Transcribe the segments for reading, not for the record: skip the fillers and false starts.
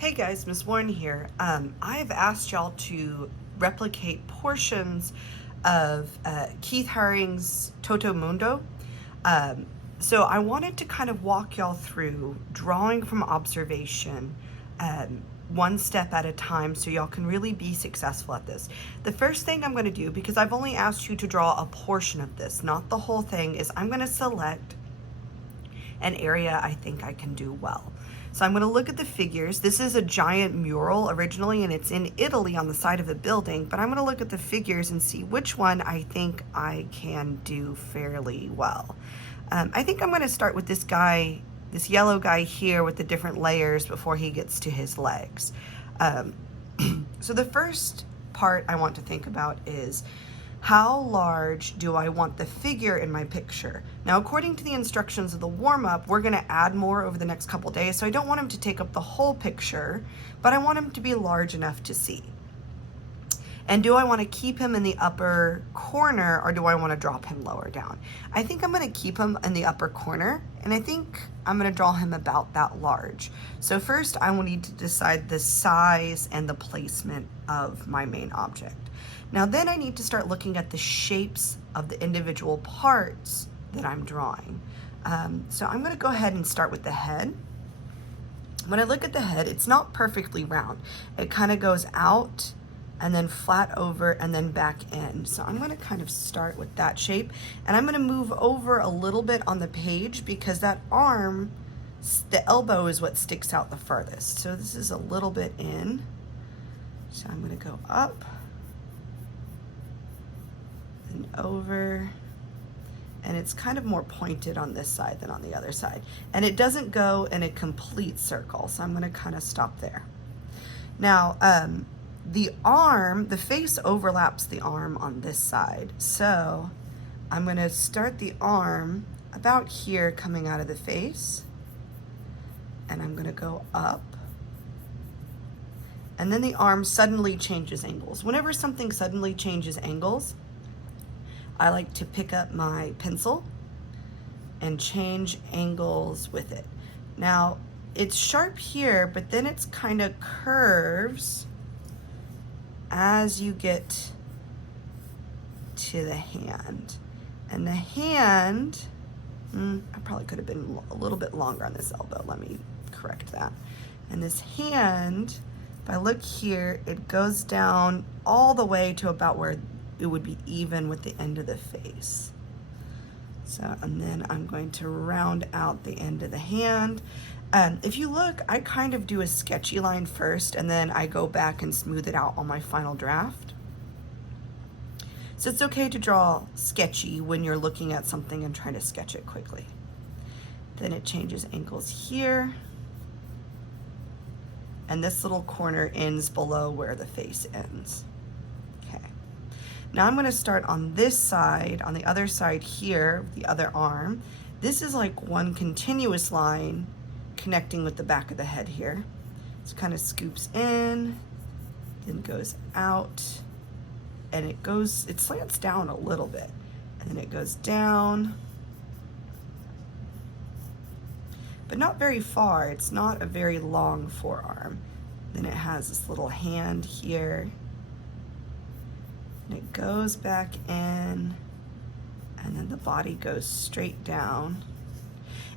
Hey guys, Miss Warren here. I've asked y'all to replicate portions of Keith Haring's Tuttomundo. So I wanted to kind of walk y'all through drawing from observation, one step at a time, so y'all can really be successful at this. The first thing I'm going to do, because I've only asked you to draw a portion of this, not the whole thing, is I'm going to select an area I think I can do well. So I'm going to look at the figures. This is a giant mural originally, and it's in Italy on the side of the building, but I'm going to look at the figures and see which one I think I can do fairly well. I think I'm going to start with this guy, this yellow guy here with the different layers before he gets to his legs. So the first part I want to think about is, how large do I want the figure in my picture? Now, according to the instructions of the warm-up, we're going to add more over the next couple days, so I don't want him to take up the whole picture, but I want him to be large enough to see. And do I want to keep him in the upper corner, or do I want to drop him lower down? I think I'm going to keep him in the upper corner, and I think I'm going to draw him about that large. So first, I will need to decide the size and the placement of my main object. Now then I need to start looking at the shapes of the individual parts that I'm drawing. So I'm going to go ahead and start with the head. When I look at the head, it's not perfectly round. It kind of goes out and then flat over and then back in. So I'm going to kind of start with that shape, and I'm going to move over a little bit on the page because that arm, the elbow is what sticks out the furthest. So this is a little bit in. So I'm going to go up and over, and it's kind of more pointed on this side than on the other side, and it doesn't go in a complete circle, so I'm going to kind of stop there. Now the arm, the face overlaps the arm on this side, so I'm going to start the arm about here coming out of the face, and I'm going to go up, and then the arm suddenly changes angles. Whenever something suddenly changes angles, I like to pick up my pencil and change angles with it. Now, it's sharp here, but then it's kind of curves as you get to the hand. And the hand, I probably could have been a little bit longer on this elbow. Let me correct that. And this hand, if I look here, it goes down all the way to about where it would be even with the end of the face. So, and then I'm going to round out the end of the hand. If you look, I kind of do a sketchy line first, and then I go back and smooth it out on my final draft. So it's okay to draw sketchy when you're looking at something and trying to sketch it quickly. Then it changes angles here. And this little corner ends below where the face ends. Now I'm going to start on this side, on the other side here, the other arm. This is like one continuous line connecting with the back of the head here. So kind of scoops in, then goes out, and it slants down a little bit, and then it goes down, but not very far. It's not a very long forearm. Then it has this little hand here. And it goes back in, and then the body goes straight down.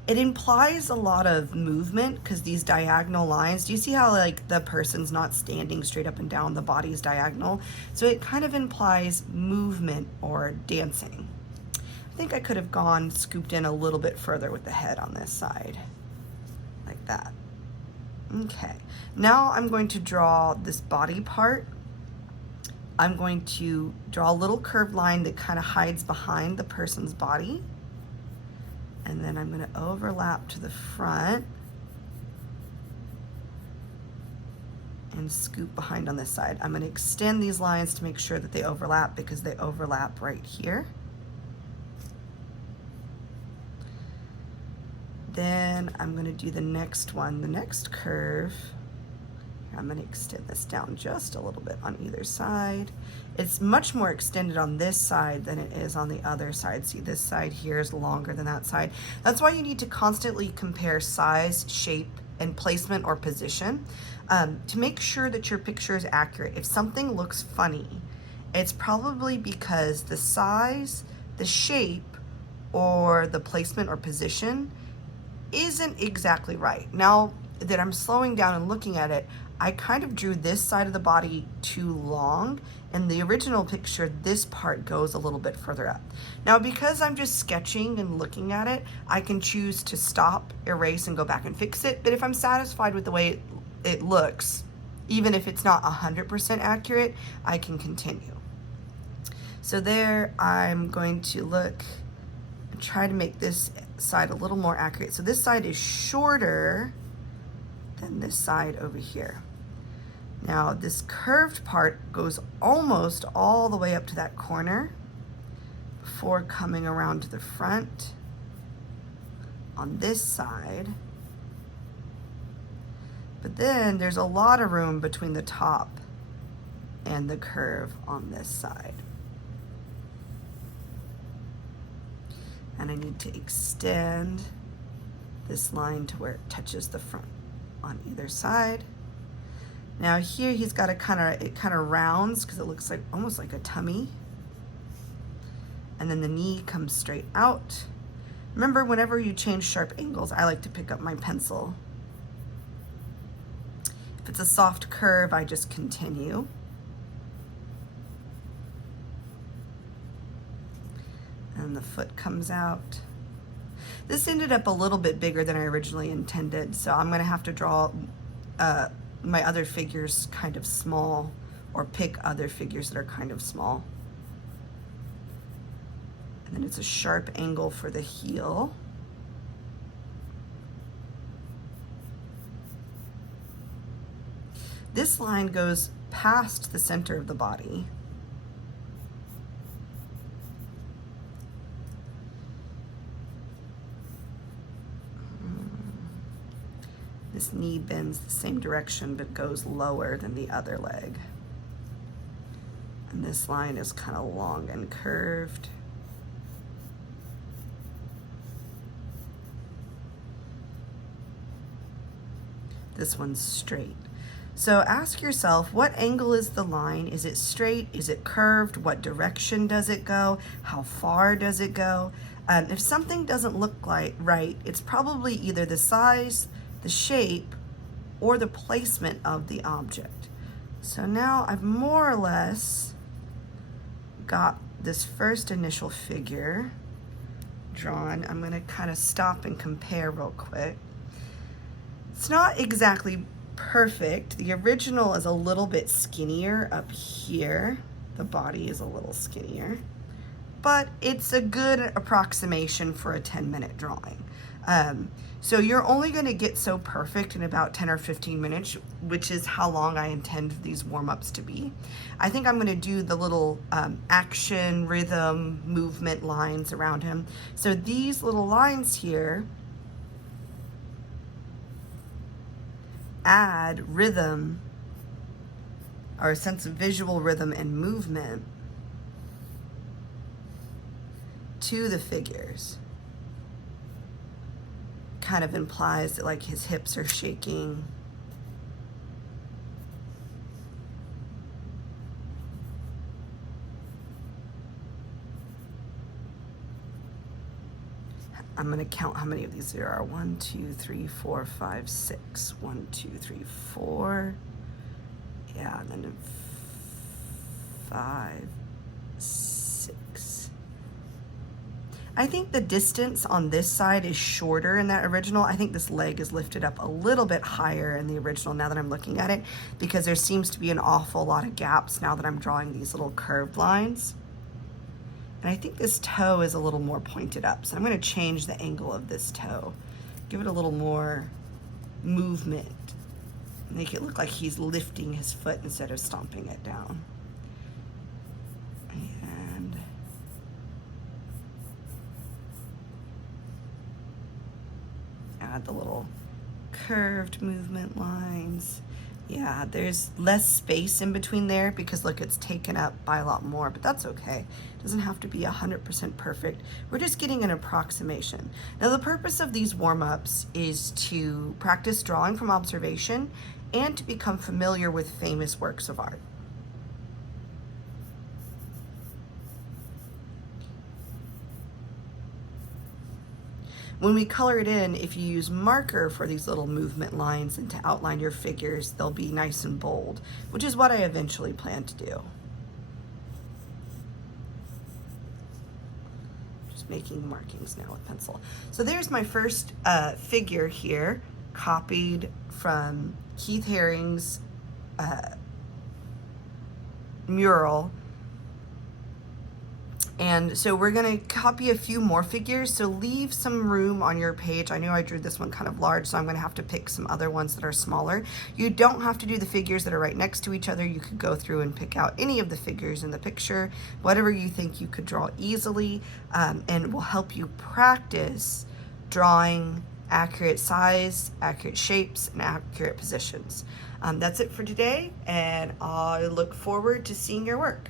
It implies a lot of movement because these diagonal lines, do you see how like the person's not standing straight up and down, the body's diagonal? So it kind of implies movement or dancing. I think I could have scooped in a little bit further with the head on this side, like that. Okay, now I'm going to draw this body part. I'm going to draw a little curved line that kind of hides behind the person's body. And then I'm going to overlap to the front and scoop behind on this side. I'm going to extend these lines to make sure that they overlap because they overlap right here. Then I'm going to do the next one, the next curve. I'm going to extend this down just a little bit on either side. It's much more extended on this side than it is on the other side. See, this side here is longer than that side. That's why you need to constantly compare size, shape, and placement or position to make sure that your picture is accurate. If something looks funny, it's probably because the size, the shape, or the placement or position isn't exactly right. Now that I'm slowing down and looking at it, I kind of drew this side of the body too long. In the original picture, this part goes a little bit further up. Now, because I'm just sketching and looking at it, I can choose to stop, erase, and go back and fix it. But if I'm satisfied with the way it looks, even if it's not 100% accurate, I can continue. So there, I'm going to look and try to make this side a little more accurate. So this side is shorter than this side over here. Now this curved part goes almost all the way up to that corner before coming around to the front on this side. But then there's a lot of room between the top and the curve on this side. And I need to extend this line to where it touches the front on either side. Now here he's got it kind of rounds because it looks like almost like a tummy. And then the knee comes straight out. Remember, whenever you change sharp angles, I like to pick up my pencil. If it's a soft curve, I just continue. And the foot comes out. This ended up a little bit bigger than I originally intended, so I'm gonna have to draw my other figures kind of small, or pick other figures that are kind of small. And then it's a sharp angle for the heel. This line goes past the center of the body. This knee bends the same direction but goes lower than the other leg. And this line is kind of long and curved. This one's straight. So ask yourself, what angle is the line? Is it straight? Is it curved? What direction does it go? How far does it go? If something doesn't look like right, it's probably either the size, the shape, or the placement of the object. So now I've more or less got this first initial figure drawn. I'm gonna kind of stop and compare real quick. It's not exactly perfect. The original is a little bit skinnier up here. The body is a little skinnier, but it's a good approximation for a 10-minute drawing. So you're only going to get so perfect in about 10 or 15 minutes, which is how long I intend these warm-ups to be. I think I'm going to do the little action, rhythm, movement lines around him. So these little lines here add rhythm, or a sense of visual rhythm and movement to the figures. Kind of implies that like his hips are shaking. I'm gonna count how many of these there are. 1, 2, 3, 4, 5, 6. 1, 2, 3, 4. Yeah, and then 5, 6. I think the distance on this side is shorter in that original. I think this leg is lifted up a little bit higher in the original now that I'm looking at it, because there seems to be an awful lot of gaps now that I'm drawing these little curved lines. And I think this toe is a little more pointed up. So I'm gonna change the angle of this toe. Give it a little more movement. Make it look like he's lifting his foot instead of stomping it down. And add the little curved movement lines. Yeah, there's less space in between there because look, it's taken up by a lot more, but that's okay. It doesn't have to be 100% perfect. We're just getting an approximation. Now, the purpose of these warm-ups is to practice drawing from observation and to become familiar with famous works of art. When we color it in, if you use marker for these little movement lines and to outline your figures, they'll be nice and bold, which is what I eventually plan to do. Just making markings now with pencil. So there's my first figure here, copied from Keith Haring's mural. And so we're going to copy a few more figures, so leave some room on your page. I know I drew this one kind of large, so I'm going to have to pick some other ones that are smaller. You don't have to do the figures that are right next to each other. You could go through and pick out any of the figures in the picture, whatever you think you could draw easily, and will help you practice drawing accurate size, accurate shapes, and accurate positions. That's it for today, and I look forward to seeing your work.